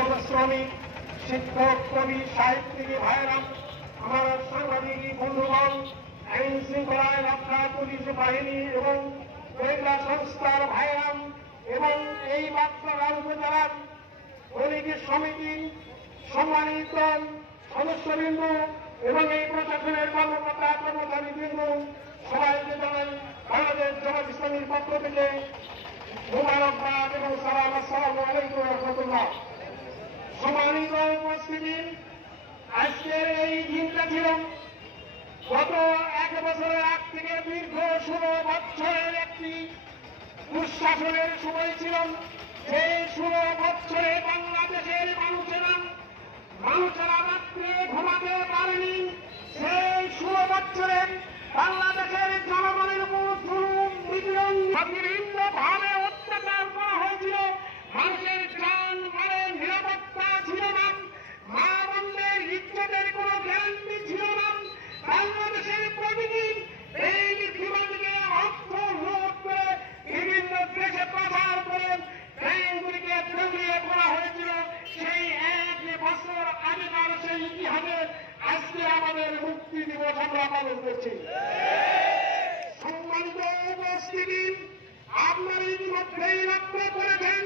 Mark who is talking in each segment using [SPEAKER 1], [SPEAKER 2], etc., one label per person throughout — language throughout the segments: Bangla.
[SPEAKER 1] শ্রমিক, শিক্ষক, কবি, সাহিত্যিক ভাইরাম আমার সাংবাদিক, বন্ধুগণ, আইন শৃঙ্খলায় রক্ষা পুলিশ বাহিনী এবং গোয়েন্দা সংস্থার ভাইরাম এবং এই বাচ্চারাল উপজেলার দৈনিক সমিতি সম্মানিত সদস্যবৃন্দ এবং এই প্রশাসনের কর্মকর্তা, কর্মচারীবৃন্দ, সবাইকে জানাই বাংলাদেশ জামাত ইসলামীর পক্ষ থেকে মোবারকবাদ এবং সালাম, আসসালামু আলাইকুম রহমতুল্লাহ। সম্মানিত উপস্থিতি আজকের এই দিনটা ছিল গত এক বছরের আগ থেকে দীর্ঘ ষোলো বছরের একটি দুঃশাসনের সময় ছিল। সেই ষোলো বছরে বাংলাদেশের মানুষেরা মানুষেরা রাত্রে ঘুমাতে পারেনি। সেই ষোলো বছরে বাংলাদেশের জনগণের উপর আমরা পালন করছি। সম্মানিত উপস্থিতি আপনারা ইতিমধ্যেই লক্ষ্য করেছেন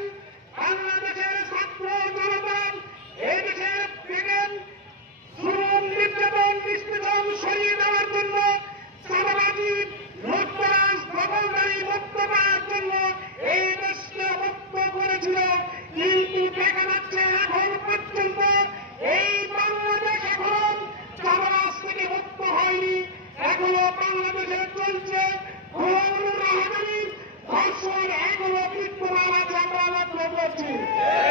[SPEAKER 1] লক্ষ্য করছি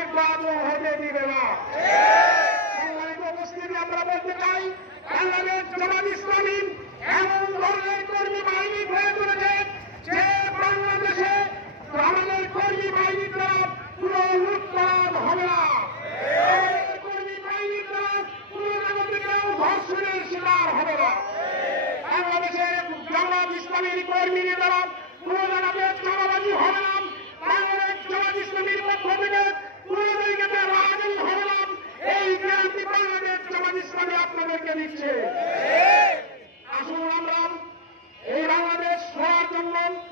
[SPEAKER 1] নির্বাচন হতে দিবে না। উপস্থিতি আমরা বলতে চাই, বাংলাদেশ জামাত ইসলামী এমন ধরনের কর্মী বাহিনী গড়ে তুলেছে। যে বাংলাদেশে আমাদের কর্মী বাহিনীর দ্বারা পুরো লুটপাট হবে না। কর্মী বাহিনীর দ্বারা পুরো জগতে ধর্ষণের শিকার হবে না। বাংলাদেশের জামাত ইসলামীর কর্মীর দ্বারা পুরো জায়গাতে চাঁদাবাজি হবে না। আপনাদেরকে দিচ্ছে। আসুন আমরা এই বাংলাদেশ সবার জন্য